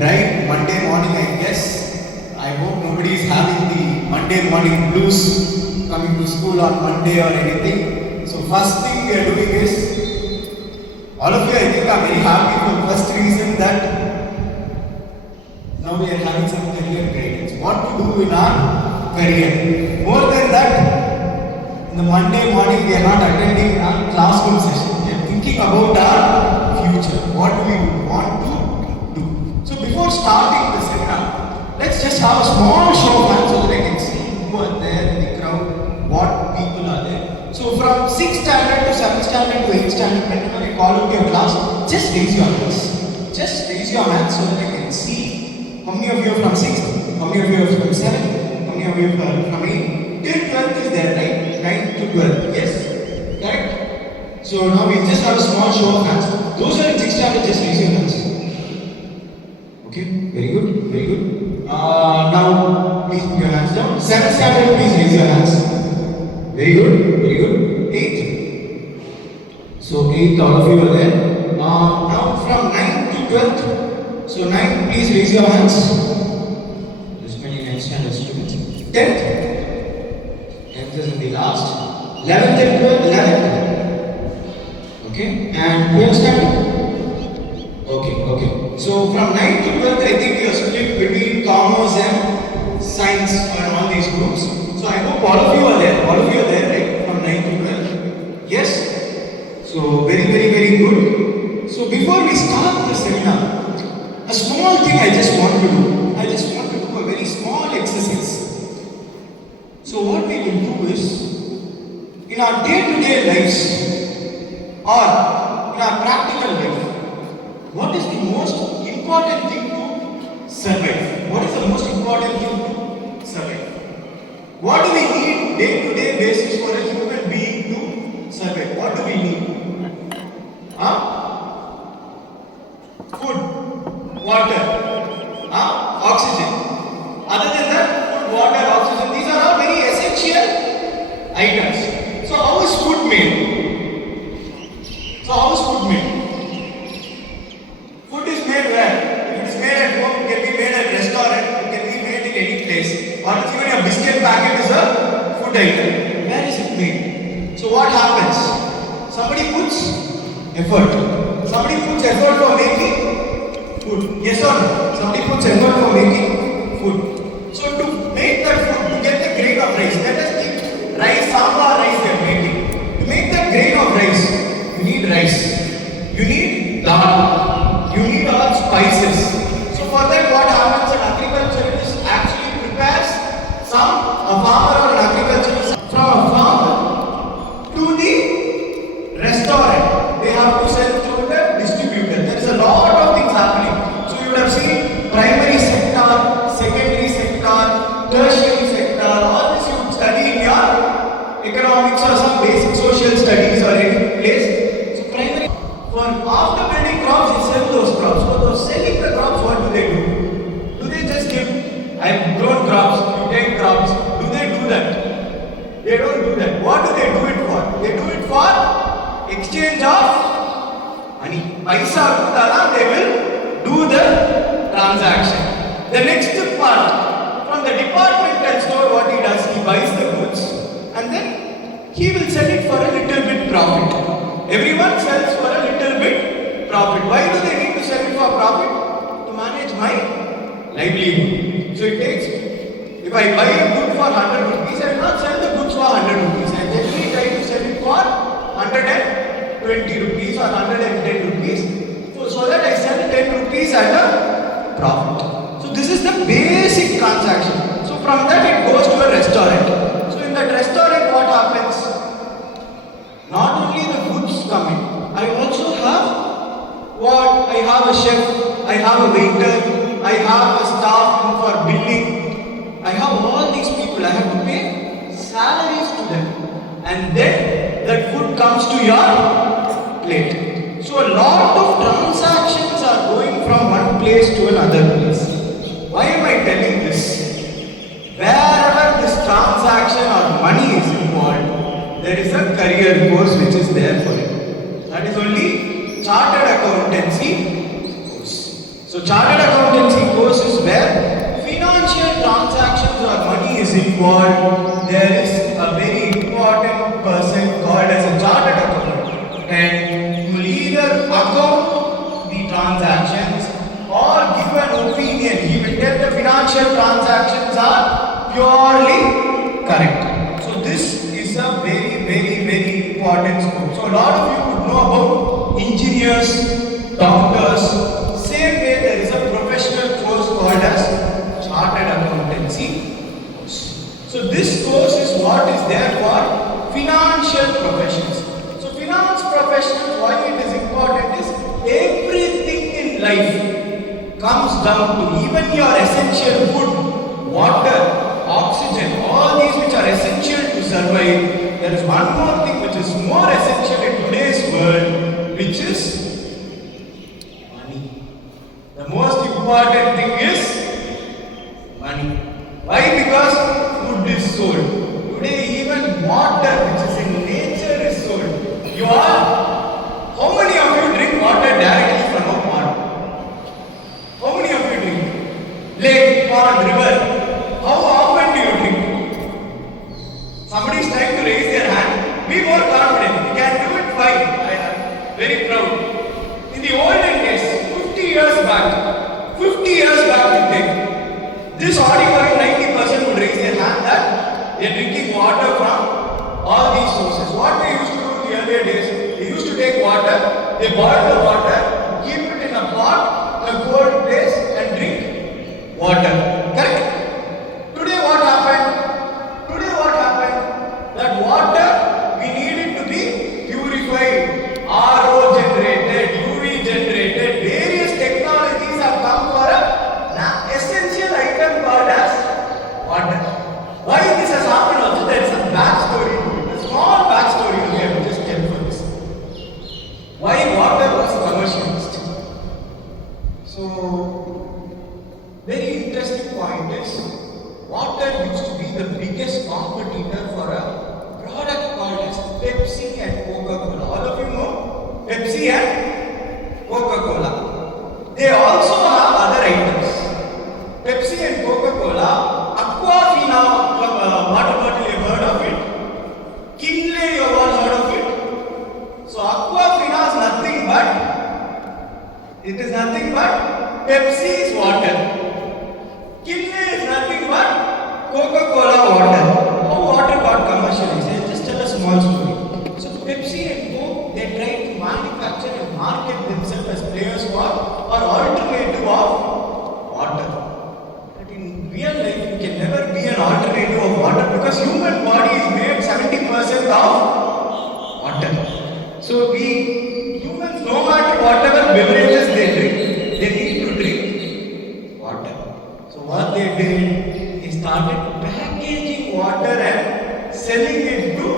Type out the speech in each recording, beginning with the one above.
bright Monday morning, I guess. I hope nobody is having the Monday morning blues coming to school on Monday or anything. So first thing we are doing is, all of you, I think, are very happy for the first reason that now we are having some career guidance. What to do in our career. More than that, in the Monday morning we are not attending our classroom session. We are thinking about our future. What do we want to do? So before starting the seminar, let's just have a small show of hands so that I can see who are there in the crowd, what people are there. So from 6th standard to 7th standard to 8th standard, whenever I call out your class, just raise your hands. Just raise your hands so that I can see how many of you are from 6th, how many of you are from 7th, how many of you are from 8th. Till 12th is there, right? 9th to 12th, yes? Correct? So now we just have a small show of hands. Those who are in 6th standard, just raise your hands. Okay, very good, very good. Now, please put your hands down. 7th standard, please raise your hands. Very good, very good. 8th. So 8th, all of you are there. Now from 9th to 12th. So 9th, please raise your hands. This many 9th standard students. 10th. 10th is in the last. 11th and 12th, 11th. Okay, and 12th standard. Okay. So from 9th to 12th, I think you are split between commerce and science and all these groups. So I hope all of you are there. All of you are there, right? From 9th to 12th. Yes? So very good. So before we start the seminar, a small thing I just want to do. I just want to do a very small exercise. So what we will do is, in our day-to-day lives or in our practical life, what is the most important thing to survive? What is the most important thing to survive? What do we need day-to-day basis for a human being to survive? What do we need? Food, water, oxygen. Other than that, food, water, oxygen, these are all very essential items. So how is food made? Food is made where? If it is made at home, it can be made at restaurant, it can be made in any place. Or even a biscuit packet is a food item. Where is it made? So what happens? Somebody puts effort. Somebody puts effort for making food. Yes or no? Somebody puts effort for making food. So to make that food, to get the grain of rice, let us take rice, sambar rice they are making. To make that grain of rice, you need rice. You need dal. You need all spices. So for that, what happens? An agriculturist actually prepares a farmer or an agriculturist from a farm to the restaurant. They have to sell through the distributor. There is a lot of things happening. So you would have seen primary sector, secondary sector, tertiary sector. All this you would study in your economics or some basic social studies or any place. So primary. For after building crops, you sell those crops. For those selling the crops, what do? Do they just give, I have grown crops, you take crops. Do they do that? They don't do that. What do they do it for? They do it for exchange of money. Paisa kudala, they will do the transaction. The next part, from the departmental store, what he does, he buys the goods and then he will sell it for a little bit profit. Everyone sells for a little bit profit. Why do they need to sell it for profit? To manage my livelihood. So it takes, if I buy a good for 100 rupees, I will not sell the goods for 100 rupees. I generally try to sell it for 120 rupees or 110 rupees. So that I sell 10 rupees at a profit. So this is the basic transaction. So from that it goes to a restaurant. So in that restaurant what happens? Not only the goods come in, I also have what? I have a chef, I have a waiter, I have a staff for billing. I have all these people, I have to pay salaries to them. And then that food comes to your plate. So a lot of transactions are going from one place to another place. Why am I telling this? Wherever this transaction or money is involved, there is a career course which is there for it. That is only chartered accountancy course. So So chartered accountancy course is where financial transactions or money is involved. There is a very important person called as a chartered accountant, and he will either account the transactions or give an opinion. He will tell the financial transactions are purely correct. So this is a very important scope. So a lot of you would know about engineers, doctors. Same way there is a professional course called as chartered accountancy course. So this course is what is there for financial professions. So finance professionals, why it is important is everything in life comes down to even your essential food, water, oxygen, all these which are essential to survive. There is one more thing which is more essential in today's world, which is money. The most important thing is money. Why? Because food is sold. Today even water which is in nature is sold. You are, how many of you drink water directly from a pond? How many of you drink? Lake, pond, river. How often do you drink? Somebody is trying to raise their hand. Be more confident. You can do it fine. I am very proud. In the olden days, 50 years back, you take. This auditorium, 90% would raise their hand that they are drinking water from all these sources. What they used to do in the earlier days, they used to take water, they boil the water, keep it in a pot, in a cold place and drink water. Correct? Today what happened? That water, we need it to be purified, RO generated, UV generated, various technologies have come for an essential item called as water. Why this has happened also, there is a backstory to it, a small backstory only, I will just tell for this. Why water was commercialized? So, very interesting point is, water used to be the biggest competitor for a product called as Pepsi and Coca-Cola. All of you know Pepsi and Coca-Cola. They also have other items. Pepsi and Coca-Cola, Aquafina water bottle, you have heard of it? Kinley, you have all heard of it? So Aquafina is nothing but Pepsi is water. Kinley is nothing but Coca-Cola water. How water got commercialized? I'll just tell a small story. So Pepsi and Coke, they try to manufacture and market themselves as players for or alternative of water. But in real life, you can never be an alternative of water because human body is made 70% of water. So we humans, no matter whatever beverages they drink, they need to drink water. So what they did, they started packaging water and selling it to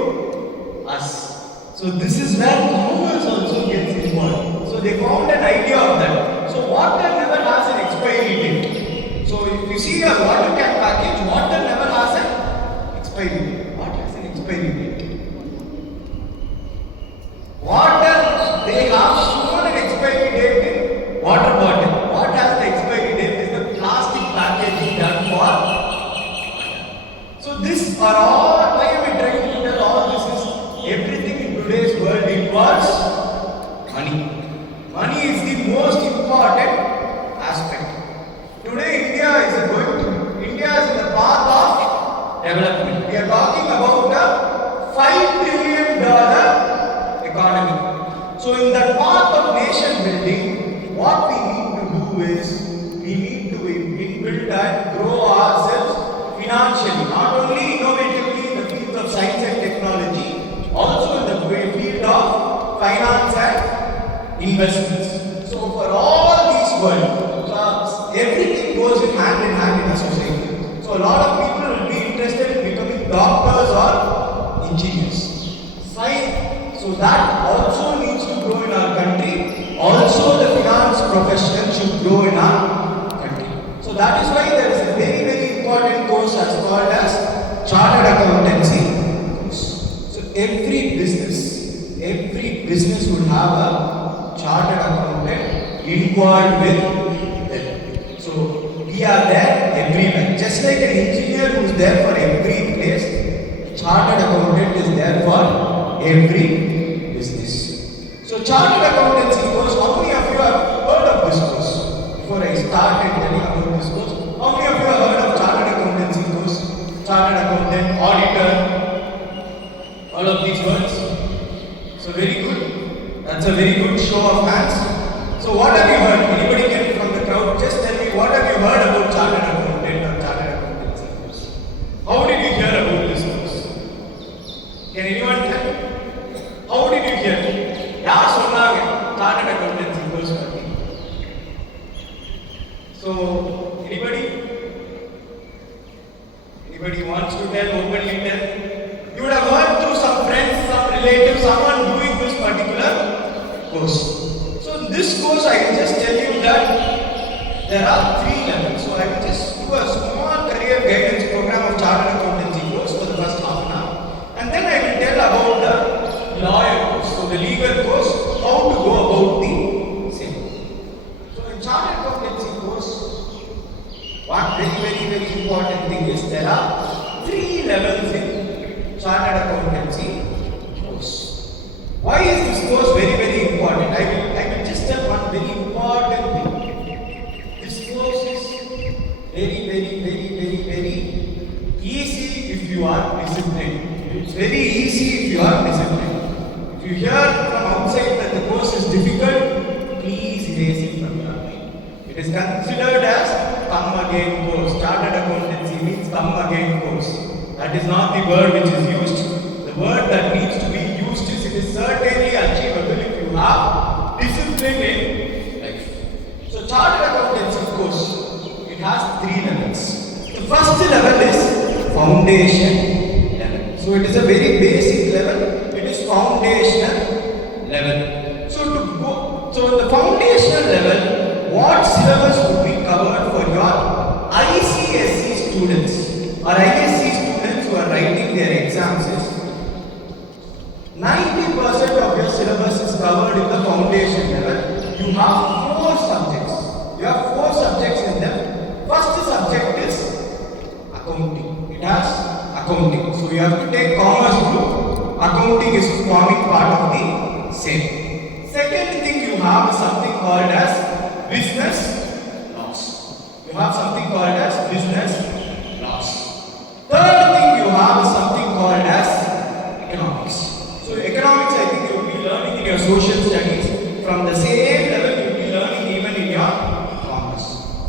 us. So this is where commerce also gets involved. So they found an idea of that. So water never has an expiry date. So if you see a water can package, water never has an expiry date. What has an expiry date? Water, they have shown an expiry date in water bottle. What has the expiry date is the plastic packaging done for water. So this are all, why am I trying to tell all this is everything in today's world involves money. Money is the most important aspect. Today India is in the path of development. We are talking about a $5 trillion economy. So in that path of nation building, what we need to do is we need to build and grow ourselves financially, not only innovatively in the field of science and technology, also in the field of finance and investments. So for all these worlds, everything goes in hand in a society. So a lot of people will be interested in becoming doctors or engineers. Science, so that also needs to grow in our country. Also the finance profession should grow in our country. So that is why there is a very important course as called as Chartered Accountancy course. So every business would have a chartered accountant involved with them. We are there everywhere. Just like an engineer who is there for every place, chartered accountant is there for every business. So chartered accountancy course, how many of you have heard of this course? Before I start and telling about this course, how many of you have heard of chartered accountancy course? Chartered accountant, auditor, all of these words. So very good. That's a very good show of hands. So what have you heard? Anybody can from the crowd just tell me what have you heard about chartered accountant or chartered accountancy course? How did you hear about this course? Can anyone tell? How did you hear? யார் சொன்னாங்க chartered accountancy course பத்தி? So anybody? Anybody wants to tell, openly tell? You would have heard through some friends, some relatives, someone doing this particular course. So in this course, I will just tell you that there are 3 levels. So I will just do a small career guidance program of chartered accountancy course for the first half an hour. And then I will tell about the lawyer course. So the legal course, how to go about the same. So in chartered accountancy course, one very important thing is there are 3 levels in chartered accountancy course. Why is this course very important? I will just tell one very important thing. This course is very easy if you are disciplined. It's very easy if you are disciplined. If you hear from outside that the course is difficult, please erase it from your mind. It is considered as come again course. Chartered accountancy means come again course. That is not the word which is used. The word that needs to be used is it is certainly achievable if you have discipline in life. So chartered accountancy course, it has 3 levels. The first level is foundation level. So it is a very basic level. It is foundational level. So in the foundational level, what syllabus would be covered for your ICSE students or ISC students who are writing their exams is 90% of your syllabus is covered in the foundation level. You have 4 subjects. You have 4 subjects in them. First subject is accounting. It has accounting. So you have to take commerce group. Accounting is forming part of the same. Second thing you have is something called as business laws. You have something called as business laws. Third thing you have is something called as economics. So economics, I think you will be learning in your social studies. From the same level you will be learning even in your commerce.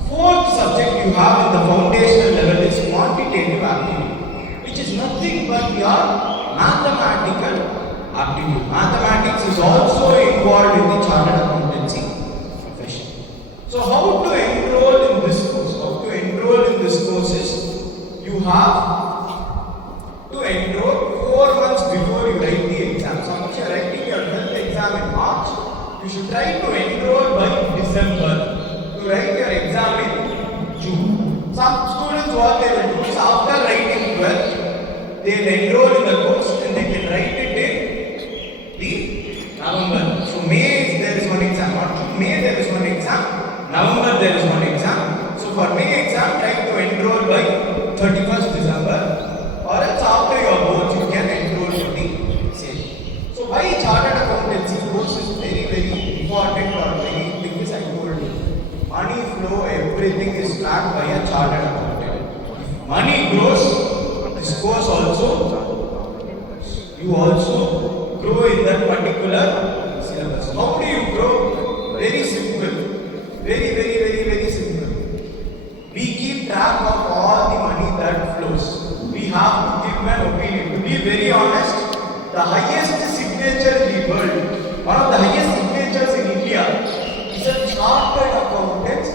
Fourth subject you have in the foundational level is quantitative aptitude, which is nothing but your mathematical aptitude. Mathematics is also involved in the chartered accountancy profession. So how to enroll in this course? How to enroll in this course is you have to enroll 4 months before you write the exam. Suppose you are writing your 12th exam in March, you should try to enroll by December to write your exam in June. Some students what they will do is after writing 12th, they will enroll in the course and they can write it in the November. So May there is one exam, not May there is one exam, November there is one exam. So for May exam, try to enroll by 31st December, or else after your boards you can enroll for the same. So why chartered accountancy course is very important or very big is I told you. Money flow, everything is tracked by a chartered accountant. If money grows, this course also, you also grow in that particular syllabus. How do you grow? Very simple. Very simple. We keep track of all the money that flows. We have to give an opinion. To be very honest, the highest signature in the world, one of the highest signatures in India, is a chartered accountant's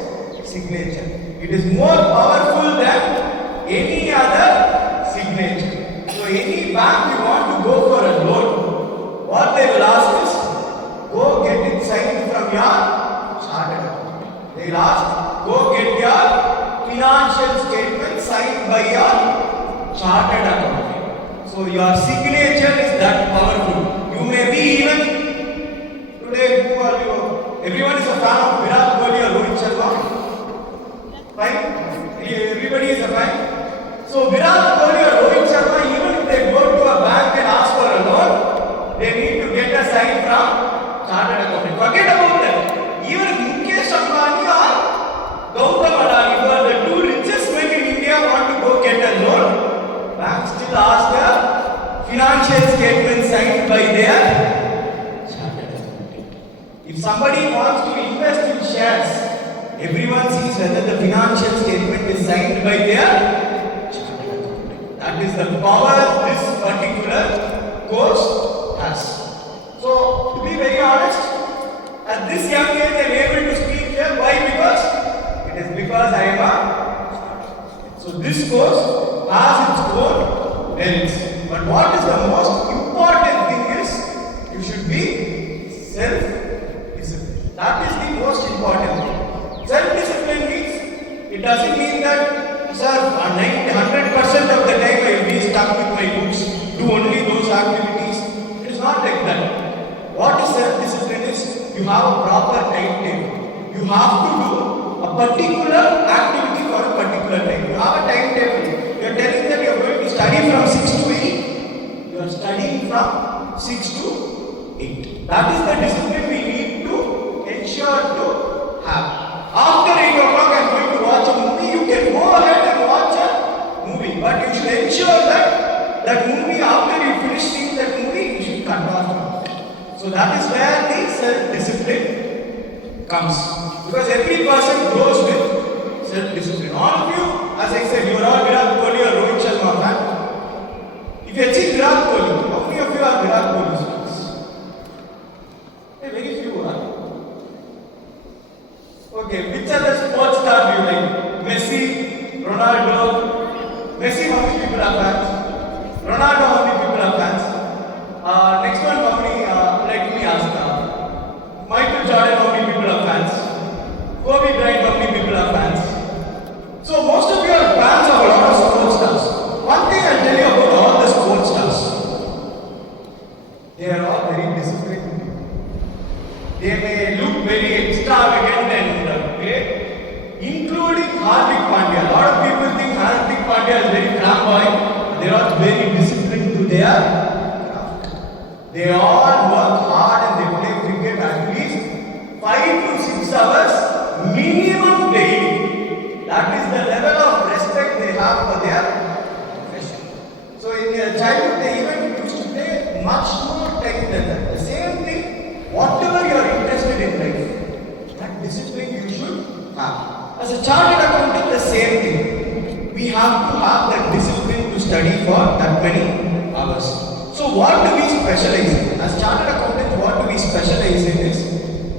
signature. It is more powerful than any other signature. So any bank you want to go for a loan, what they will ask is, go get it signed from your chartered accountant. They will ask, go get your financial statement signed by your chartered accountant. So your signature is that powerful. You may be even today, who are you? Everyone is a fan of Virat Kohli or Rohit Sharma. Right? So Virat Kohli or Rohit Sharma, even if they go to a bank and ask for a loan, they need to get a sign from chartered accountant. Forget about that. Even if Mukesh Ambani or Gautam Adani, who are the two richest men in India, want to go get a loan, banks still ask the financial statement signed by their chartered accountant. If somebody wants to invest in shares, everyone sees whether the financial statement is signed by their chartered accountant. That is the power this particular course has. So, to be very honest, at this young age I am able to speak here. Why? Because I am a. So, this course has its own merits. But what is the most important thing is you should be self-disciplined. That is the most important thing. Self-discipline means, it doesn't mean that, sir, 100% of the time I will be stuck with my books, do only those activities. It is not like that. What is self-discipline is, you have a proper timetable. You have to do a particular activity for a particular time. You have a timetable. You are telling that you are going to study from 6 to 8. You are studying from 6 to 8. That is the discipline we need to ensure to have. After 8 o'clock I am going to watch a movie. You can go ahead and watch a movie. But you should ensure that that movie, after you finish seeing that movie, you should cut off from it. So that is where the self-discipline comes. Because every person grows with self-discipline. All of you, as I said, you are all Virat Kohli or Rohit Sharma fan. If you achieve Virat Kohli, how many of you are Virat Kohli fans? Very few are. Okay, which other sports star do you like? Messi, Ronaldo. Messi, how many people are fans? Ronaldo, how many people are fans? Next one, how many? Let me ask. Michael Jordan, how many people are fans? Kobe Bryant, how many people are fans? So most of you are fans of a lot of sports stars. One thing I'll tell you about all the sports stars. They are all very disciplined. They may look very extravagant and great, including Hardik Pandya. A lot of people think Hardik Pandya is very flamboyant. They are all very disciplined to their craft. They all work hard and they play cricket at least 5 to 6 hours minimum daily. That is the level of respect they have for their profession. So in their childhood they even used to play much more time than that. The same thing, whatever you are interested in life, that discipline you should have. As a chartered accountant, the same thing. We have to have that discipline to study for that many hours. So what do we specialize in? As chartered accountants, what do we specialize in is,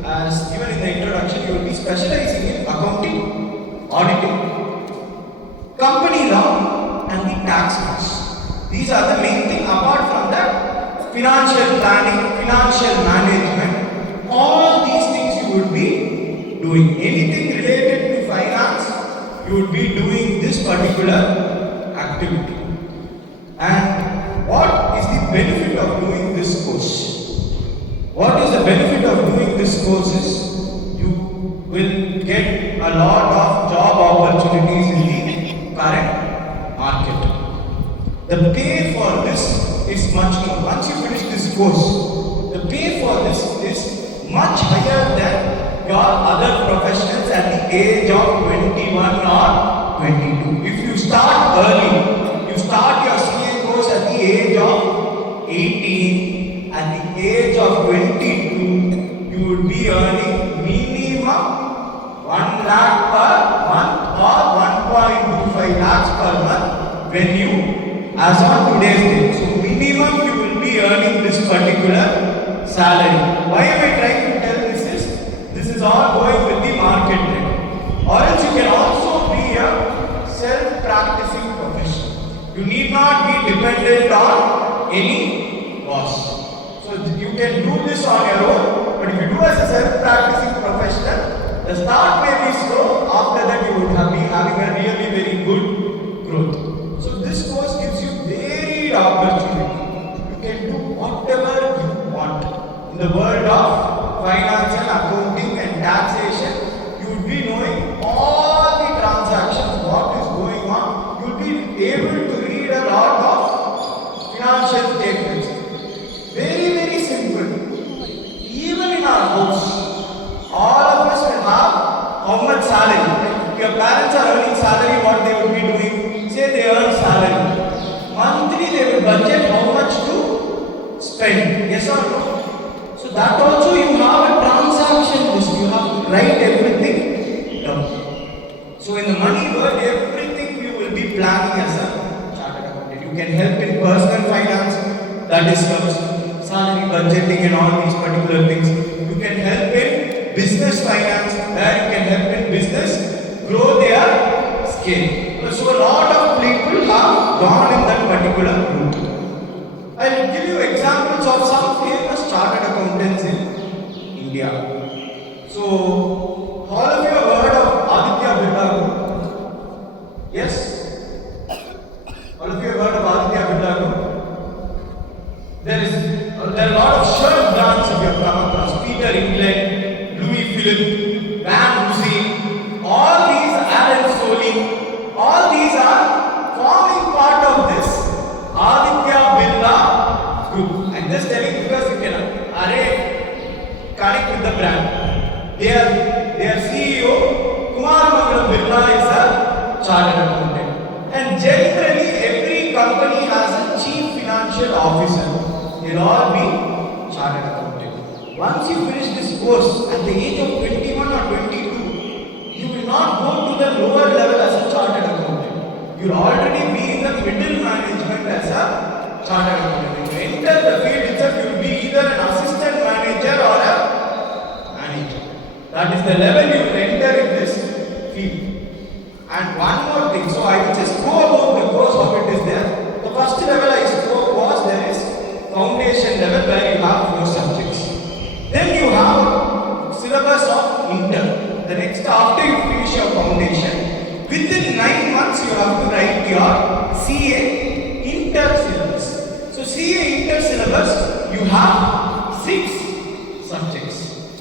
as given in the introduction, you will be specializing in accounting, auditing, company law and the tax laws. These are the main thing. Apart from that, financial planning, financial management, all these things you would be doing. Anything related to finance, you would be doing this particular activity. And what is the benefit of doing this course? What is the benefit of doing this course is you will get a lot of job opportunities in the current market. The pay for this is much more. Once you finish this course, the pay for this is much higher than your other professionals at the age of 21 or 22. If you start early, you start your CA course at the age of 18. At the age of 22, you would be earning minimum 1 lakh per month or 1.25 lakhs per month when you, as on today's date. So minimum you will be earning this particular salary. Why am I trying to tell this is all going with the market trend. Or else you can also be a self-practicing profession. You need not be dependent on any boss. So you can do this on your own, but if you do as a self-practicing professional, the start may be slow, after that you would be having a really very good growth. So this course gives you varied opportunity. You can do whatever you want. In the world of finance and accounting and taxation, you would be knowing all the transactions, what is going on. You will be able earning salary, what they would be doing? Say they earn salary. Monthly they will budget how much to spend. Yes or no? So that also you have a transaction list. You have to write everything down. So in the money world, everything you will be planning as a chartered accountant. You can help in personal finance, that is salary budgeting and all these particular things. You can help in business finance, where you can help in business grow their scale. So a lot of people have gone in that particular route. I will give you examples of some famous chartered accountants in India. So all of you have heard of Aditya Birla Group? Yes? All of you have heard of Aditya Birla Group? There are a lot of shirt brands if you have come across. Peter England, Louis Philippe, Van Heusen, all these, Alan Solly, all these are forming part of this Aditya Birla Group. I'm just telling because you can connect with the brand. Their CEO, Kumar Mangalam Birla, is a chartered accountant. And generally, every company has a chief financial officer. They'll all be chartered accountant. Once you finish this course at the age of 21 or 22, you will not go to the lower level as a chartered accountant. You'll already be in the middle management as a chartered accountant. When you enter the field itself, you will be either an assistant manager or a manager. That is the level you will enter in this field. And one more thing, so I will just go about the course of it is there. The first level I spoke was there is foundation level where you have 4 subjects. Then you have syllabus of inter. The next after you finish your foundation, within 9 months you have to write your CA inter syllabus. So CA inter syllabus you have 6 subjects.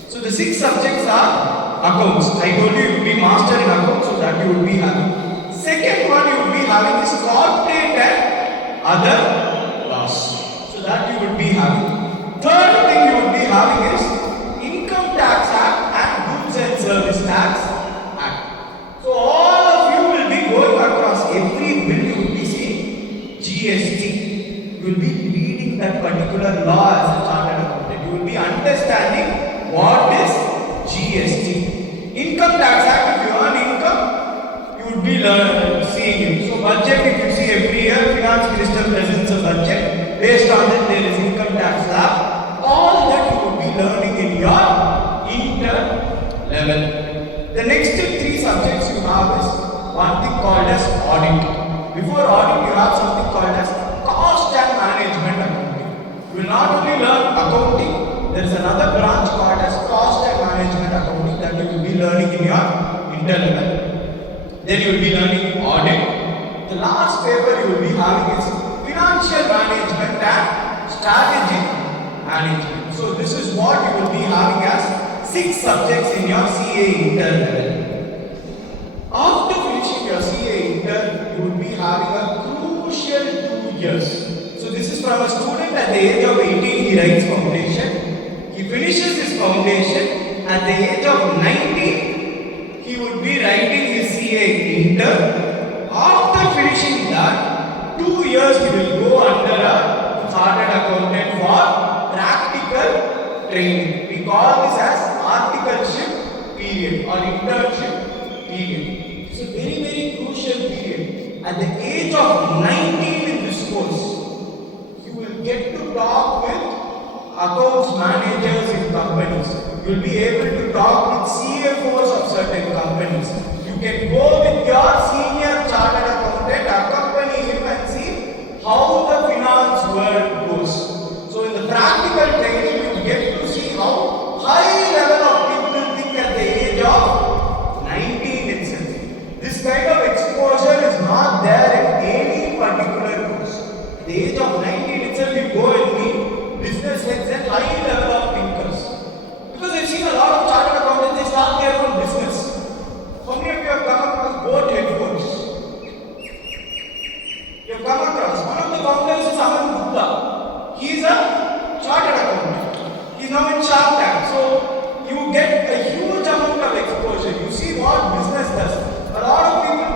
So the 6 subjects are accounts. I told you you will be master in accounts, so that you will be having. Second one you will be having is corporate and other laws. So that you would be having. Third thing you would be having is Income Tax Act and Goods and Service Tax Act. So all of you will be going across every bill you will be seeing GST. You will be reading that particular law as a chartered accountant. You will be understanding what is GST. Income Tax Act, if you earn income, you would be seeing it. So budget, if you see every year, Finance Minister presents a budget. Based on that, there is income tax slab. All that you will be learning in your inter level. The next 3 subjects you have is one thing called as audit. Before audit, you have something called as cost and management accounting. You will not only learn accounting, there is another branch called as cost and management accounting that you will be learning in your inter level. Then you will be learning audit. The last paper you will be having is financial management and strategic management. So this is what you will be having as 6 subjects in your CA inter level. After finishing your CA inter, you will be having a crucial 2 years. So this is from a student at the age of 18, he writes foundation. He finishes his foundation at the age of 19, he would be writing his CA inter. After finishing that, 2 years he will go under a chartered accountant for practical training. We call this as articleship period or internship period. It's a very, very crucial period. At the age of 19 in this course, you will get to talk with accounts managers in companies. You will be able to talk with CFOs of certain companies. You can go with your senior chartered accountant, accompany him and see how the finance world goes. So in the practical training, you get to see how high level of people think at the age of 19 itself. This kind of exposure is not there in any particular course. At the age of 19 itself, you go and meet business heads and high level of thinkers. Because I've seen a lot of chartered accountants, they start their own business. How many of you have come across boat headphones? You have come across. One of the founders is Aman Gupta. He is a chartered accountant. He is now in Shark Tank. So you get a huge amount of exposure. You see what business does. A lot of people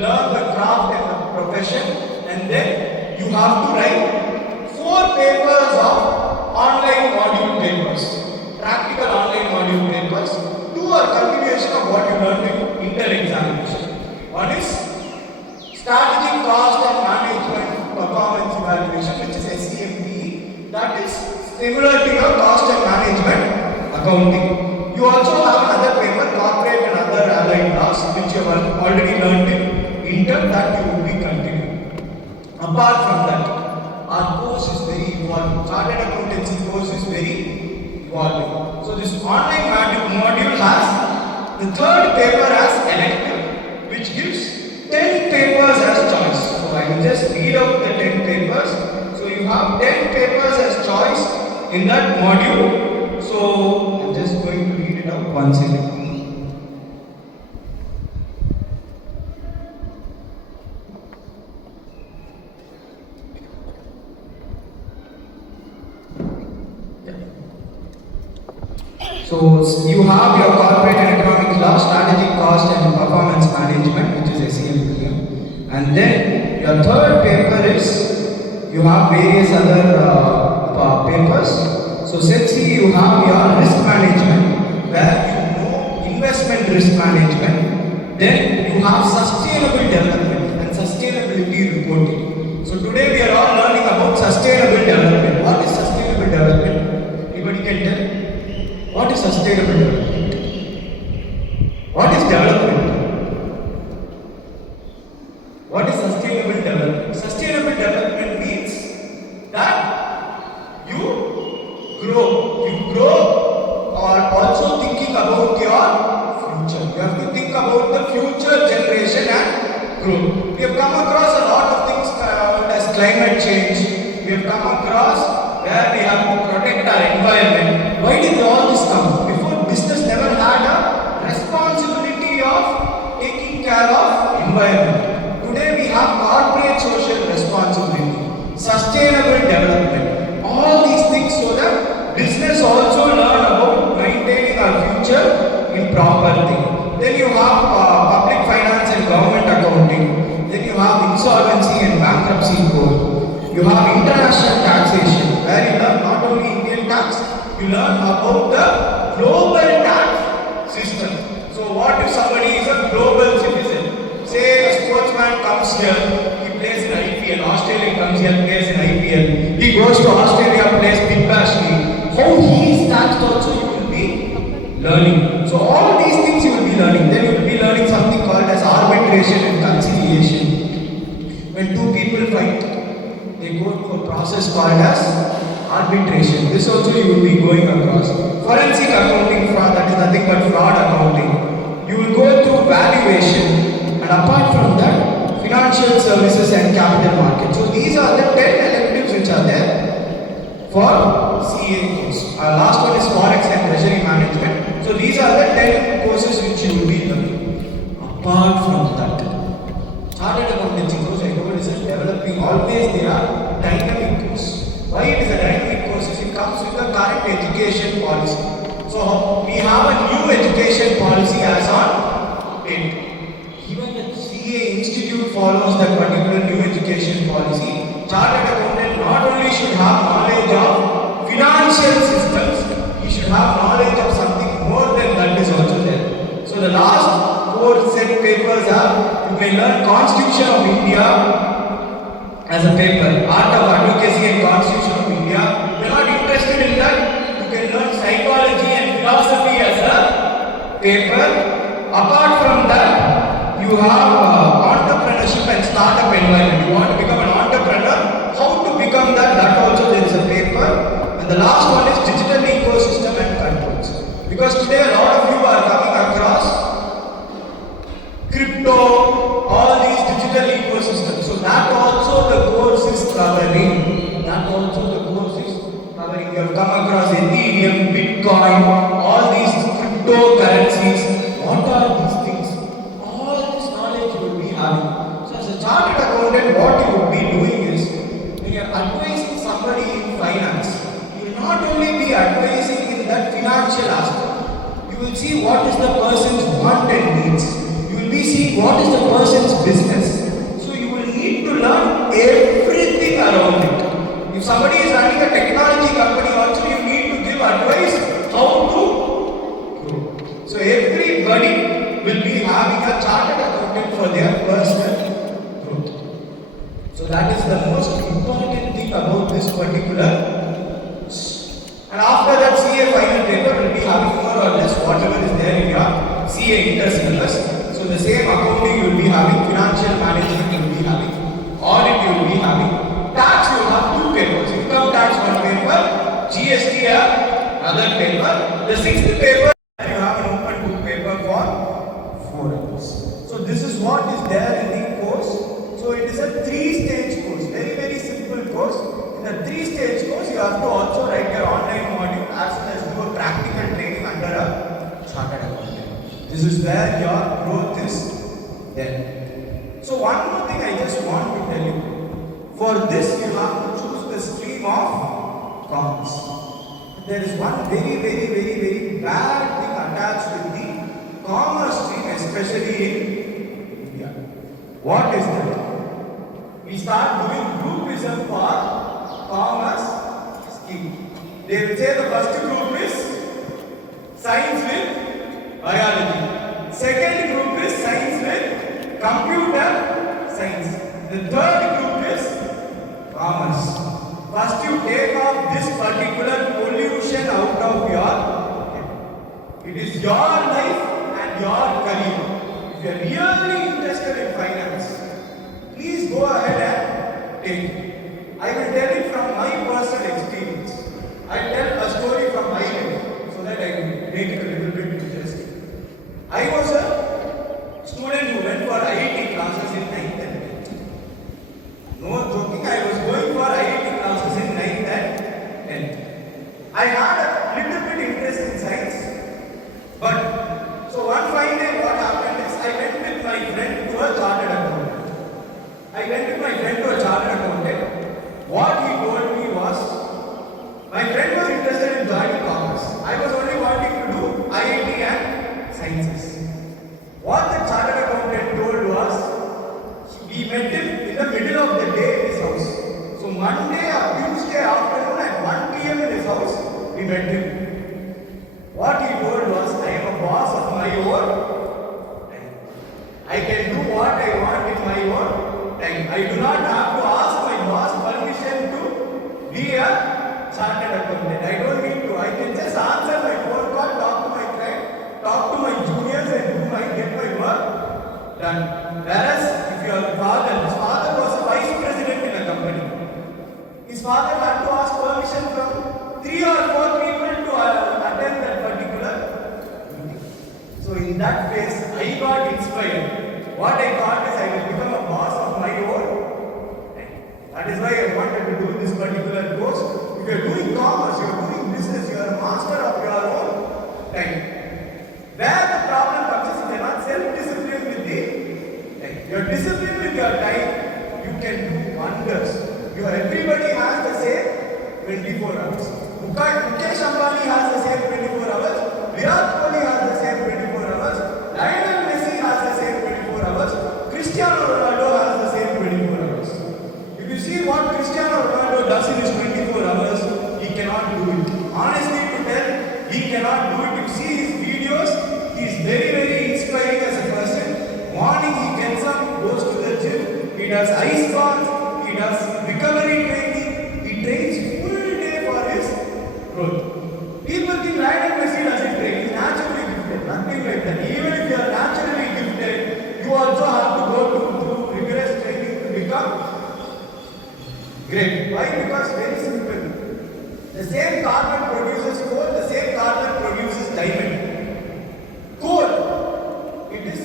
learn the craft and the profession, and then you have to write 4 papers of online module papers, practical online module papers. 2 are continuation of what you learned in inter examination. One is strategic cost and management performance evaluation, which is SCMP. That is similar to your cost and management accounting. You also have another paper, corporate and other allied laws, which you have already learned in inter, that you will be continuing. Apart from that, our course is very evolving. Chartered accountancy course is very evolving. So this online module has the 3rd paper as elective, which gives 10 papers as choice. So I will just read out the 10 papers. So you have 10 papers as choice in that module. So I'm just going to read it out once again. So you have your corporate and economic law, strategic cost and performance management, which is SCMP. And then your 3rd paper is, you have various other papers. So let's see, you have your risk management, where you know investment risk management. Then you have sustainable development and sustainability reporting. So today we are all learning about sustainable development. What is sustainable development? Anybody can tell? What is sustainable development? What is development? What is sustainable development? Sustainable development means that you grow. You grow or also thinking about your future. You have to think about the future generation and growth. We have come across a lot of things as climate change. We have come across where we have to protect our environment. Why did all this come? Before, business never had a responsibility of taking care of environment. Today we have corporate social responsibility, sustainable development, all these things, so that business also learn about maintaining our future in proper thing. Then you have public finance and government accounting. Then you have insolvency and bankruptcy code. You have international taxation, where you learn not only Indian tax, you learn about the global tax system. So what if somebody is a global citizen? Say a sportsman comes here, he plays in IPL, Australian comes here, plays in IPL. He goes to Australia, plays Big Bash League. How he is taxed also you will be learning. So all these things you will be learning. Then you will be learning something called as arbitration and conciliation. When 2 people fight, they go to a process called as arbitration. This also you will be going across. Forensic accounting fraud, that is nothing but fraud accounting. You will go through valuation, and apart from that, financial services and capital market. So these are the 10 electives which are there for CA course. Our last one is forex and treasury management. So these are the 10 courses which you will be learning. Apart from that, chartered accountancy course, I know it is developing. Always they are dynamic course. Why it is a dynamic course? It comes with the current education policy. So we have a new education policy as on date. Even the CA Institute follows that particular new education policy. Chartered accountant not only should have knowledge of financial systems, he should have knowledge of something more than that is also there. So the last 4 set papers are, you may learn Constitution of India as a paper, Art of Advocacy and Constitution of India. If you are not interested in that, you can learn Psychology and Philosophy as a paper. Apart from that, you have entrepreneurship and startup environment. You want to become an entrepreneur, how to become that, that also there is a paper. And the last one is digital ecosystem and controls. Because today a lot of you are coming across crypto, all these digital ecosystems. So that also the course is covering. That also the course is covering. You have come across Ethereum, Bitcoin, all these cryptocurrencies. What are these things? All this knowledge you will be having. So as a chartered accountant, what you will be doing is, when you are advising somebody in finance, you will not only be advising in that financial aspect, you will see what is the person's want and needs. You will be seeing what is the person's business. somebody is running a technology company also, you need to give advice how to grow. So everybody will be having a chartered accountant for their personal growth. So that is the most important thing about this particular. And after that, CA final paper will be having more or less whatever is there in your CA inter-syllabus. So the same accounting you will be having, financial management you will be having, audit you will be having, tax you will have two papers, income tax one paper, GST another paper. The sixth paper you have an open book paper for 4 hours. So this is what is there in the course. So it is a 3-stage course, very very simple course. In a 3-stage course, you have to also write your online module as well as do a practical training under a chartered accountant. This is where your growth is there. So one more thing I just want to tell you. For this, you have to choose the stream of commerce. There is one very bad thing attached with the commerce stream, especially in India. What is that? We start doing groupism for commerce scheme. They will say the first group is science with biology. Second group is science with computer science. The third group is commerce. First you take off this particular pollution out of your head. It is your life and your career. If you are really interested in finance, please go ahead and take it. I will tell it from my personal experience. I tell a story from my life so that I can make it a little bit interesting. I was a student who went for IIT classes in 9th and 10th. No joking, I was going for IIT classes in 9th and 10th. I had a little bit interest in science, but so one fine day what happened is I went with my friend to a chartered accountant. What he told me was, my friend was interested in joining commerce. I was only wanting to do IIT and sciences. What the chartered accountant told was, we met him in the middle of the day in his house. So Monday or Tuesday afternoon at 1 p.m. in his house, we met him. What he told was, I am a boss of my own time. I can do what I want in my own time. I do not have to ask my boss permission to be a chartered accountant. I don't need to. I can just answer my phone call, talk to my client, talk to my juniors and get my work done. Whereas if your father, his father was a vice president in a company. His father had to ask permission from 3 or 4 people to attend that particular meeting. So in that phase, I got inspired. What I thought is I will become a boss of my own. That is why I wanted to do this particular course. If you are doing commerce, you are doing business, you are a master of your own time. Where the problem comes is if you are not self-disciplined with the time. You are disciplined with your time, you can do wonders. Everybody has the same 24 hours. Mukesh Ambani has the same 24 hours. Virat Kohli has the same 24 hours. Lionel Messi has the same 24 hours. Cristiano Ronaldo has the same 24 hours. If you see what Cristiano Ronaldo does in his 24 hours, he cannot do it. Honestly to tell, he cannot do it. You see his videos, he is very inspiring as a person. Morning he gets up, goes to the gym, he does ice baths, he does recovery training, he trains full day for his growth. People think Lionel Messi doesn't train, he's naturally gifted, nothing like that. Even if you are naturally gifted, you also have to go through rigorous training to become great. Why? Because very simple. The same carbon produces coal, the same carbon produces diamond. Coal, it is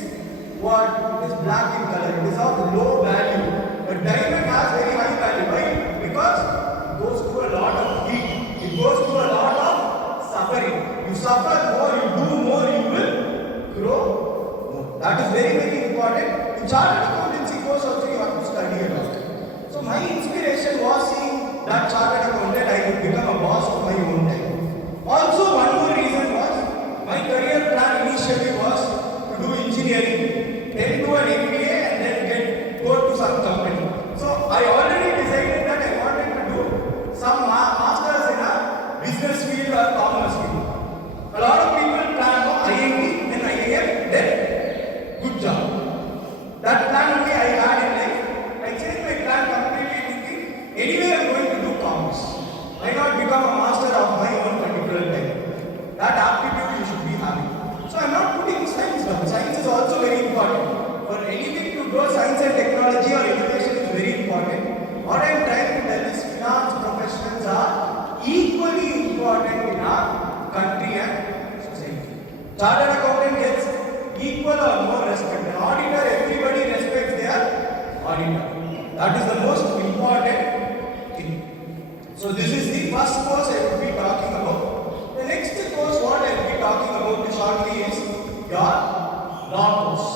what? It is black in color, it is of low value. But diamond has very high value. Why? Because it goes through a lot of heat. It goes through a lot of suffering. You suffer more, you do more, you will grow more. That is very important. In chartered accountancy course also you have to study about it. So my inspiration was seeing that chartered accountant, I would become a boss of my own time. Also one more reason was, my career plan initially was to do engineering, then do an MBA and then go to some company. So I already decided that I wanted to do That plan only I had in life. I changed my plan completely thinking, anyway I'm going to do commerce. Why not become a master of my own particular type? That aptitude you should be having. So I'm not putting science down. Science is also very important. For anything to grow, science and technology or innovation is very important. What I'm trying to tell is finance professionals are equally important in our country and society. Chartered accountant gets equal or more respect. An auditor, everybody respects their auditor. That is the most important thing. So this is the first course I will be talking about. The next course what I will be talking about shortly is your law course.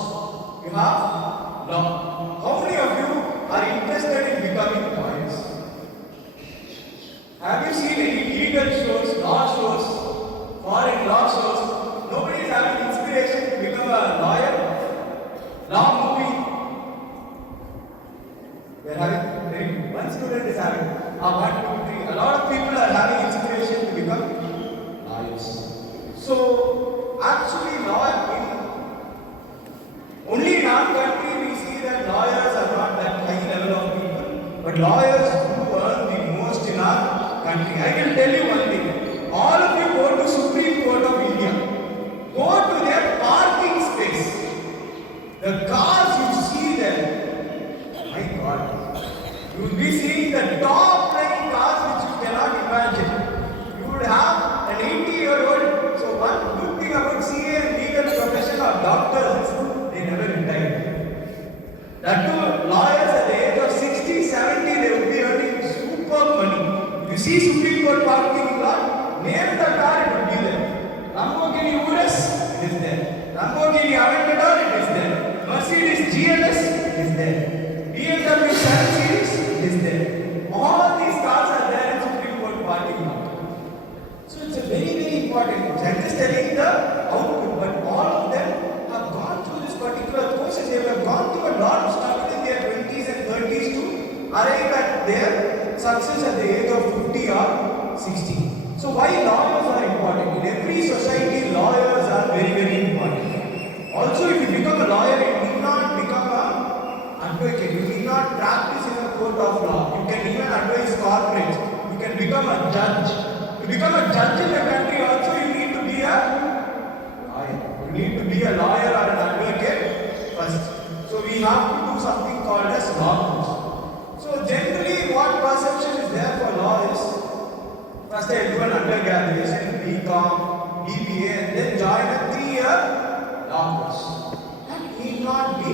You have law. How many of you are interested in becoming lawyers? Have you seen any legal shows, law shows, foreign law shows? Nobody is having inspiration to become a lawyer. Law movie. We are having very good. One student is having 1, 2, 3. A lot of people are having inspiration to become lawyers. So actually, only in our country we see that lawyers are not that high level of people, but lawyers do earn the most in our country. I will tell you one thing. All of you go to Supreme Court of India. Go to their parking space. The cars you see there, my God, you will be seeing the top line cars which you cannot imagine. You would have an 80-year-old. So one good thing about CA and legal profession or doctors is they never retire. That too, lawyers at the age of 60, 70, they will be earning superb money. You see Supreme Court parking lot, name the car, it will be there. Lamborghini Urus, it is there. Lamborghini Aventador, it is there. Mercedes GLS, it is there. BMW 7 Series, it is there. All these cars are there in Supreme Court parking lot. So it's a very important course. I'm just telling the output, but all of them have gone through this particular courses. They have gone through a lot of stuff in their 20s and 30s to arrive at their success at the age of 50 or 60. So why lawyers are important? In every society, lawyers are very, very important. Also, if you become a lawyer, you need not become an advocate. You need not practice in a court of law. You can even advise corporates. You can become a judge. To become a judge in the country also, you need to be a lawyer. You need to be a lawyer or an advocate first. So we have to do something called as law course. So generally, what perception is there for law is, first I do an undergraduation, BCom, BBA, and then join a 3-year law course. That need not be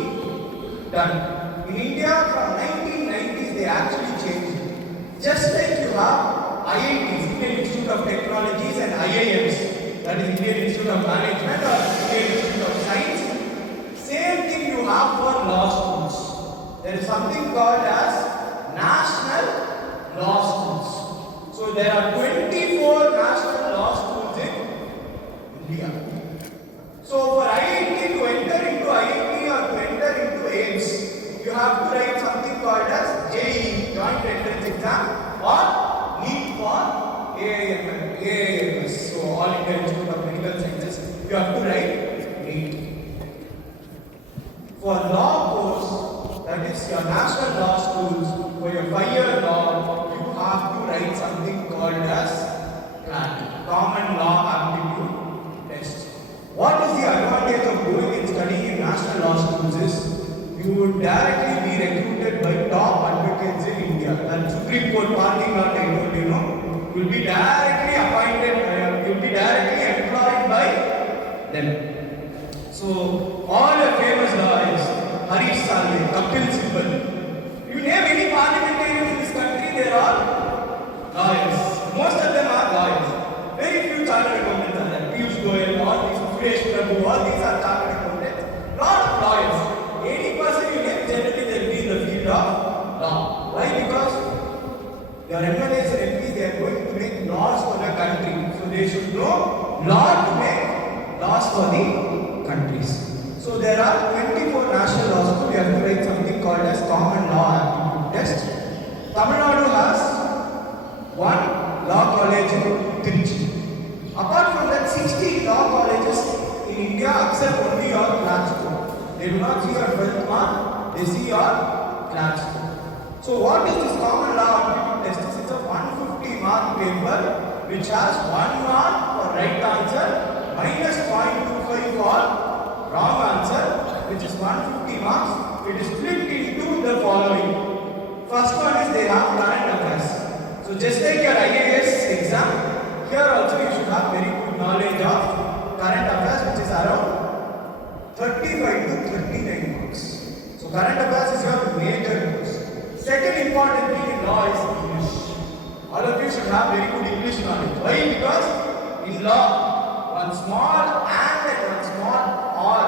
done. In India, from 1990s, they actually changed it. Just like you have IITs, Indian Institute of Technologies, and IIMs, that is Indian Institute of Management or Indian Institute of Science. Same thing you have for law schools. There is something called as national law schools. So there are 24 national law schools in India. So for IIT to enter into IIT or to enter into AIMS, you have to write something called as JEE, Joint Entrance Exam, or NEET for AIMS. So All India Institute of Medical Sciences, you have to write NEET. For law course, that is your national law schools, for your 5-year law, you have to write something called as CLAT, Common Law Aptitude Test. What is the advantage of going and studying in national law schools is, you would directly be recruited by top advocates in India. That Supreme Court parking lot I told you know, you will be directly appointed, you will be directly employed by them. So all the famous lawyers, Harish Salve, Kapil Sibal, you name any parliamentarian in this country, they are all lawyers. Most of them are lawyers. Very few chartered accountants are there. Piyush Goyal, all these, Suresh Prabhu, all these are chartered accountants. Lot of lawyers. Any person you name, generally they will be in the field of law. Why? Because your MLAs and MPs, they are going to make laws for the country. So they should know law to make laws for the countries. So there are 24 national law schools. You have to write something called as Common Law Aptitude Test. Tamil Nadu has one law college in Trichy. Apart from that, 60 law colleges in India accept only your CLAT score. They do not see your 12th mark. they see your CLAT score. So what is this common law aptitude test? It's a 150 mark paper which has 1 mark for right answer, minus 0.25 for wrong answer, which is 150 marks. It is split into the following. First one is they have current affairs. So just like your IAS exam, here also you should have very good knowledge of current affairs, which is around 35 to 39 marks. So current affairs is your major course. Second important thing in law is English. All of you should have very good English knowledge. Why? Because in law, one small and one small or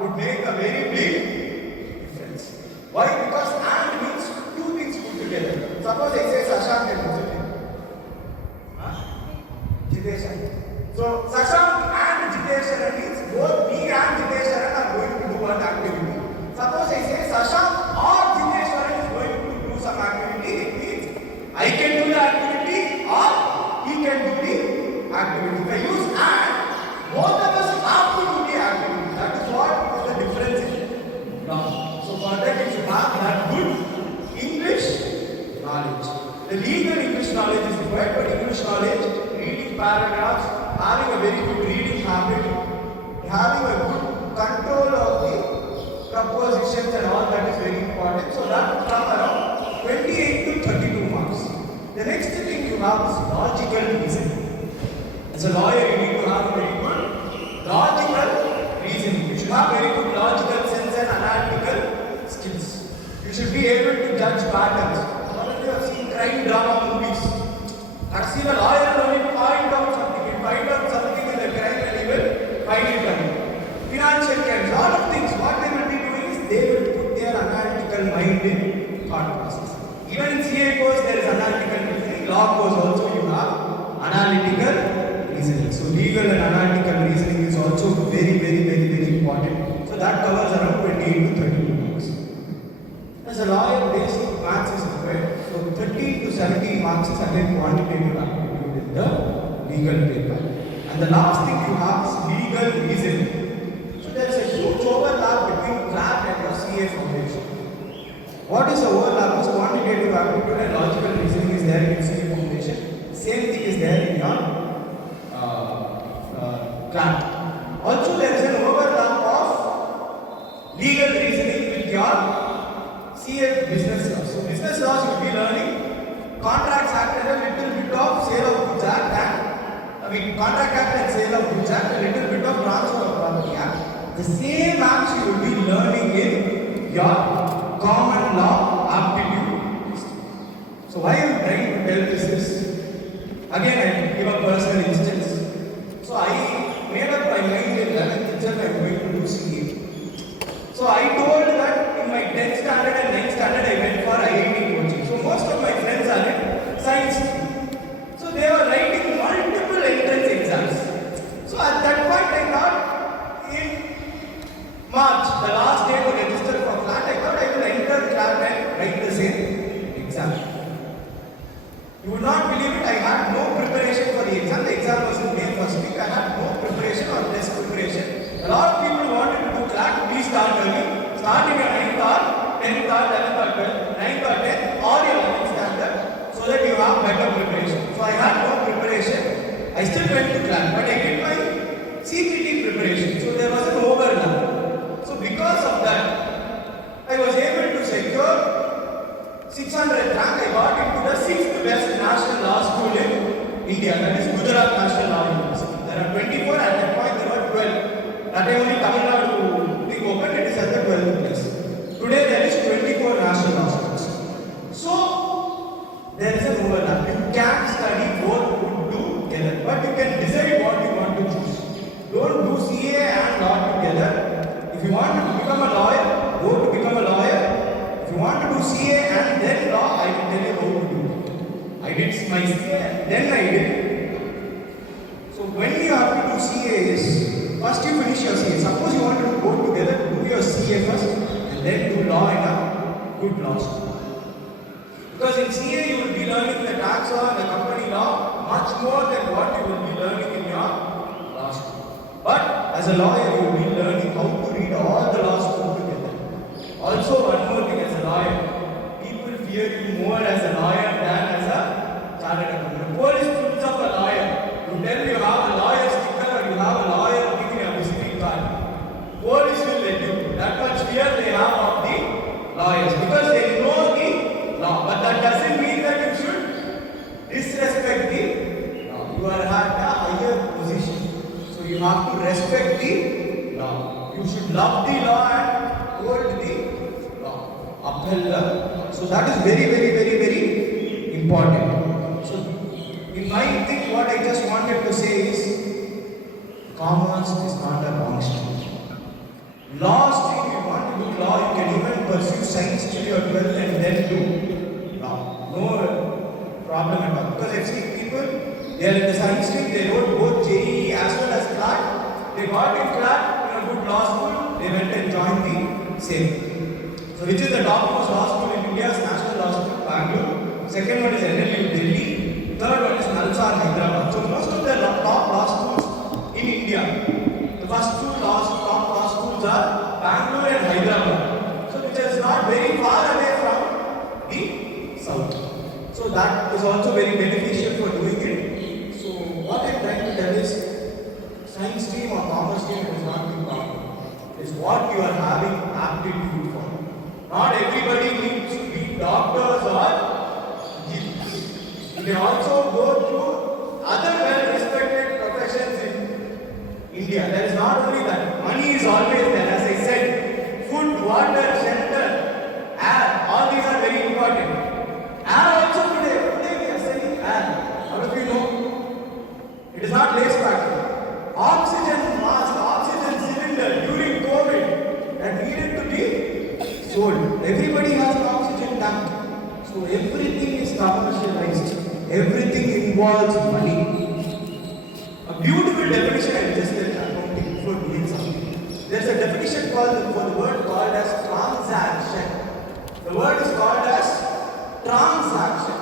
would make a very big difference. Why? Because and means two things put together. Suppose I say Sashank and Jiteshan. So Sashank and Jiteshan means both me and Jiteshan are going to do one activity. Suppose I say Sashank or Jiteshan is going to do some activity, it means I can do the activity or he can do the activity. If I use and, both of us have to do the activity. That is what is the difference in law. So for that you should have that good English knowledge. The legal English knowledge is required, but English knowledge, reading paragraphs, having a very good reading habit, having a good control of the prepositions and all that is very important. So that will come around 28 to 32 marks. The next thing you have is logical reasoning. As a lawyer, you need to have very good logical reasoning. You should have very good logical sense and analytical skills. You should be able to judge patterns. All of you have seen crime drama movies. I've seen a lawyer only find out something. He find out something in the crime and he will find it out. Financial crimes, all of things. What they will be doing is they will put their analytical mind in thought process. Even in CA course there is analytical reasoning. Law course also you have analytical reasoning. So legal and analytical reasoning is also very important. So that covers around 28 to 32 marks. As a lawyer, basic maths is required. So 13 to 17 marks is again quantitative aptitude in the legal paper. And the last thing you have is legal reasoning. So there is a huge overlap between CLAT and your CA foundation. What is the overlap? Is quantitative aptitude and logical reasoning is there in CA foundation. Same thing is there in your CLAT. Also there is an overlap of legal reasoning with your CA business laws. So business laws you will be learning Contracts Act and a little bit of Sale of Goods Act and Contract Act and Sale of Goods Act, a little bit of Transfer of Property Act. The same acts you will be learning in your common law aptitude. So why I am trying to tell this is, again I give a personal instance. So I made up my mind in 11th itself I am going to do CA. So I told that in my 10th standard and 9th standard I went for IIT coaching. So most of my friends are in science. So they were writing multiple entrance exams. So at that point I thought in March, the last day to register for CLAT, I thought I will enter CLAT and write the same exam. You would not believe it, I had no preparation for the exam. The exam was in May first week. I had no preparation or test preparation. A lot of people wanted to do CLAT, please start early. Start in your 9th or 10th or 11th or 12th, 9th or 10th or your 11th standard so that you have better preparation. So I had no preparation. I still went to CLAT, but I did my CPT preparation. So there was an overlap. So because of that, I was able to secure 600 rank. I got into the 6th best national law school in India, that is Gujarat National Law University. There are 24, at that point there were 12. That time only Tamil Nadu thing opened, it is at the 12th place. Today there is 24 national law schools. So there is an overlap. You can study both together, but you can decide what you want to choose. Don't do CA and law together. If you want to become a lawyer, go to become a lawyer. If you want to do CA and then law, I will tell you how to do it. I did my CA and then I did. So when you have to do CA is, first you finish your CA. Suppose you want to go together, do your CA first and then do law in a good law school. Because in CA you will be learning the tax law and the company law much more than what you will be learning in your law school. But as a lawyer you will be learning how to read all the law school together. Also one more hear you more as a lawyer than as a chartered accountant. The police puts up a lawyer. You tell you have a lawyer sticker or you have a lawyer looking in a visiting card. Police will let you go. That much fear they have of the lawyers because they know the law. But that doesn't mean that you should disrespect the law. You are at a higher position. So you have to respect the law. You should love the law and hold the law. Upheld the law. So that is very, very, very, very important. So in my thing, what I just wanted to say is commerce is not a wrong stream. Law stream, you want to do law, you can even pursue science till you are 12 and then do law. No problem at all. Because I've seen people, they are in the science stream, they wrote both JEE as well as CLAT. They got in CLAT in a good law school, they went and joined the same. So which is the topmost law school in India's National Law School, Bangalore. Second one is NLU, Delhi. Third one is Nalsar, Hyderabad. So most of the top law schools in India, the first two top law schools are Bangalore and Hyderabad. So which is not very far away from the south. So that is also very beneficial for doing it. So what I am trying to tell is science stream or commerce stream is not the problem. It's what you are having aptitude for. Not everybody needs to be doctors or engineers. You can also go through other well-respected professions in India. There is not only that. Money is always there. As I said, food, water, shelter, air, all these are very important. Air also today we are selling air. How do you know? It is not lace packet. Oxygen mask, oxygen cylinder during COVID that needed to be sold. Everybody has an oxygen tank. So everything is commercialized. Everything involves money. A beautiful definition I just said accounting before doing something. There is a definition called for the word called as transaction. The word is called as transaction.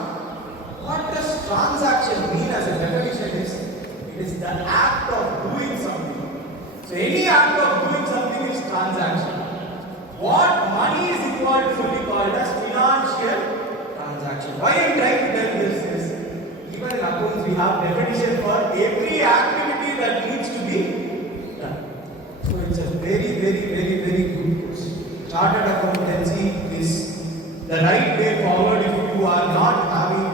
What does transaction mean as a definition is? It is the act of doing something. So any act of doing something is transaction. What money is involved is only called as financial transaction. Why I am trying to tell this is, even in accounts we have definition for every activity that needs to be done. So it's a very, very, very, very good course. Chartered accountancy is the right way forward if you are not having,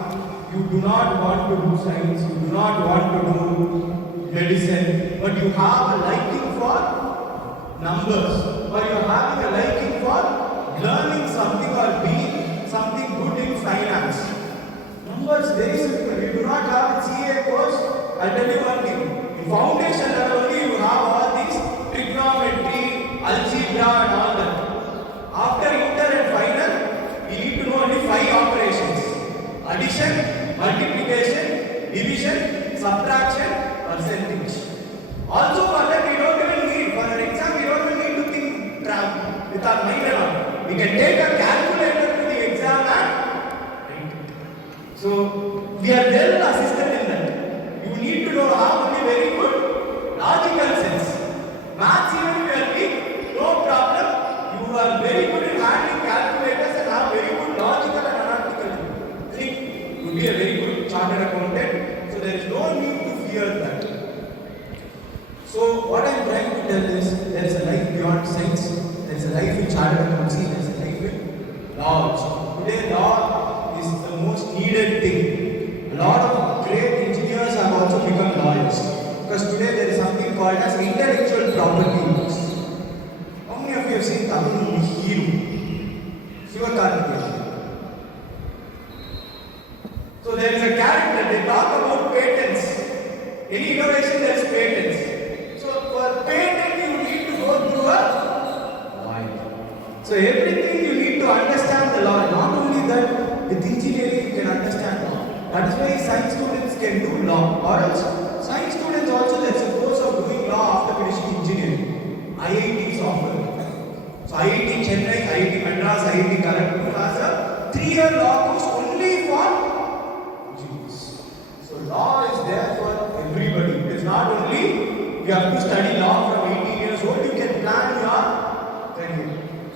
you do not want to do science, you do not want to do medicine, but you have a liking for numbers, or you are having a liking for learning something or being something good in finance. Numbers very simple. You do not have a CA course. I'll tell you one thing. In foundation level only you have all these trigonometry, algebra and all that. After inter and final, you need to know only 5 operations. Addition, multiplication, division, subtraction, percentage. Also for that we don't even need, for an exam we don't even need to think with our mind alone. We can take a calculator to the exam and write it. So we are well assisted in that. You need to know how to be very good logical sense. Maths even if you are weak, no problem. You are very good in handling calculators and have very good logical and analytical think. You will be a very good chartered accountant. So there is no need to fear that. So what I am trying to tell is there is a life beyond science. There is a life in chartered accountancy. There is a life in law. Today law is the most needed thing. A lot of great engineers have also become lawyers. Because today there is something called as intellectual property laws. How many of you have seen Tamil movie Hero? Sivakarthikeyan. So there is a character, they talk about patents. Any innovation there is patents. So for patent you need to go through a lawyer. So everything you need to understand the law. Not only that, with engineering you can understand law. That is why science students can do law. Or else science students also there is a course of doing law after finishing engineering. IIT is offered. So IIT Chennai, IIT Madras, IIT Kharagpur has a 3-year law course only for engineers. So law is there for everybody. It is not only you have to study law from 18 years old, you can plan your career.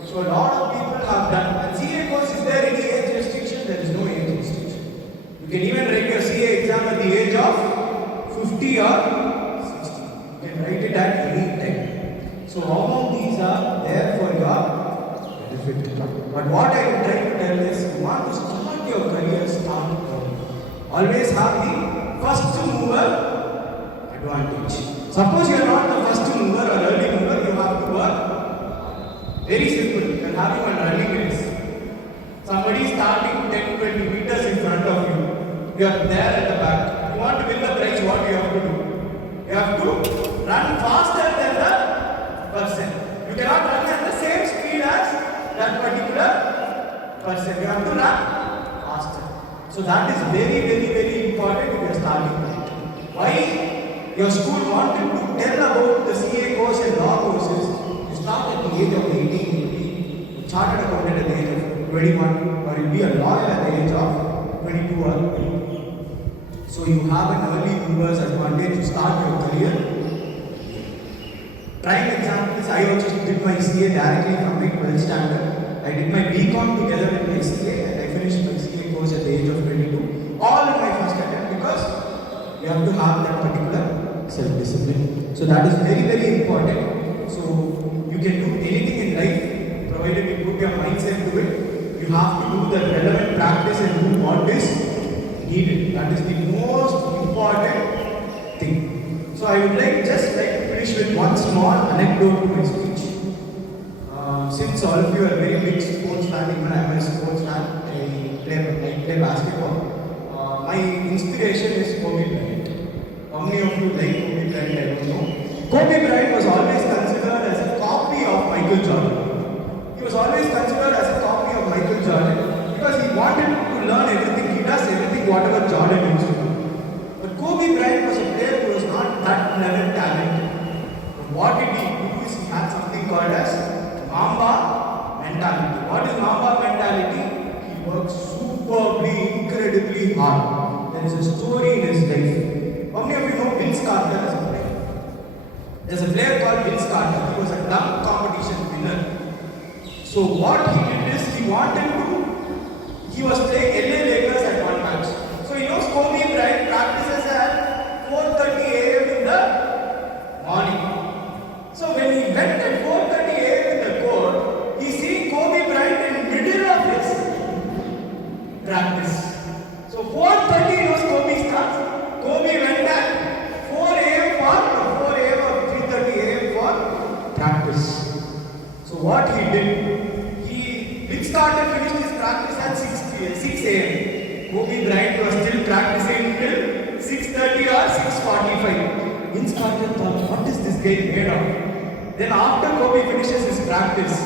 So a lot of people have done. And CA course, is there any age restriction? You can even write your CA exam at the age of 50 or 60. You can write it at any time. So all of these are there for your benefit. But what I am trying to tell is, you want to start your career, start early. Always have the first mover advantage. Suppose you are not the first mover or early mover, you have to work. Very simple. You can have even running race. Somebody is starting 10-20 meters in front of you. You are there at the back. You want to win the prize, what you have to do? You have to run faster than the person. You cannot run at the same speed as that particular person. You have to run faster. So that is very, very, very important if you are starting. Why your school wanted to tell about the CA course and law courses? You start at the age of 18, you be chartered accountant at the age of 21, or you'll be a lawyer at the age of 22 or 23. So you have an early movers advantage to start your career. Prime example is I also did my CA directly from my 12th standard. I did my BCom together with my CA and I finished my CA course at the age of 22. All in my first attempt because you have to have that particular self-discipline. So that is very, very important. So you can do anything in life provided you put your mindset to it. You have to do the relevant practice and do what is needed. That is the most important thing. So I would just like to finish with one small anecdote to my speech. Since all of you are very big sports fan, even I am a sports fan, I play basketball. My inspiration is Kobe Bryant. How many of you like Kobe Bryant? I don't know. Kobe Bryant was always considered as a copy of Michael Jordan. He was always considered as a copy of Michael Jordan because he wanted to learn everything. He does everything whatever Jordan used to do. But Kobe Bryant was a player who was not that level talented. But what did he do is he had something called as Mamba mentality. What is Mamba mentality? He works superbly, incredibly hard. There is a story in his life. How many of you know Vince Carter as a player? There's a player called Vince Carter. He was a dunk competition winner. So what he did is he was playing LA Lakers at one match. So he knows Kobe Bryant practices at 4:30 a.m. in the morning. So when he went at 4:30 a.m. in the court, he seen Kobe Bryant in the middle of his practice. So 4:30 knows Kobe starts. Kobe went at 4 a.m. or 3:30 a.m. for practice. So what he did, Vince Carter finished his practice at 6 a.m. Kobe Bryant was still practicing till 6:30 or 6:45. Vince Carter thought, what is this guy made of? Then after Kobe finishes his practice,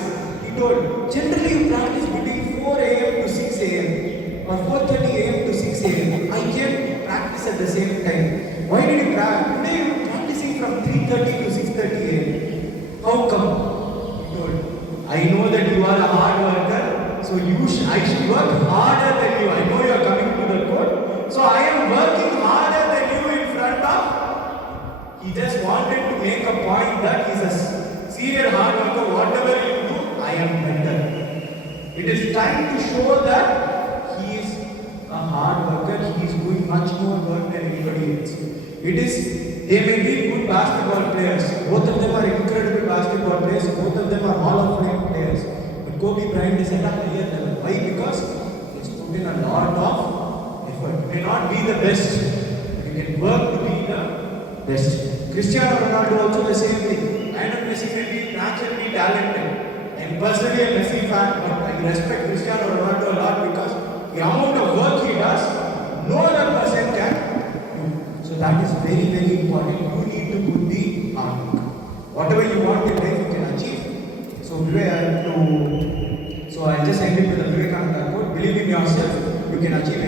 he told, generally you practice between 4 a.m. to 6 a.m. or 4:30 a.m. to 6 a.m. I can't practice at the same time. Why did you practice? Today you are practicing from 3:30 to 6:30 a.m. How come? He told, I know that you are a hard worker, so I should work harder than you. I know you are coming to the court, so I am working harder than you in front of. He just wanted to make a point that he is a serious hard worker. Whatever you do, I am better. It is time to show that he is a hard worker. He is doing much more work than anybody else. They may be good basketball players. Both of them are incredible basketball players. Both of them are Hall of Fame players. But Kobe Bryant is at a higher level. Why? Because he has put in a lot of effort. You may not be the best, but you can work to be the best. Cristiano Ronaldo also the same thing. Lionel Messi may be naturally talented. I am personally a Messi fan, but I respect Cristiano Ronaldo a lot because the amount of work he does, no other person can do. So that is very, very important. You need to put the hard work. Whatever you want in life, you can achieve. So I just end it with a Vivekananda quote. Believe in yourself, you can achieve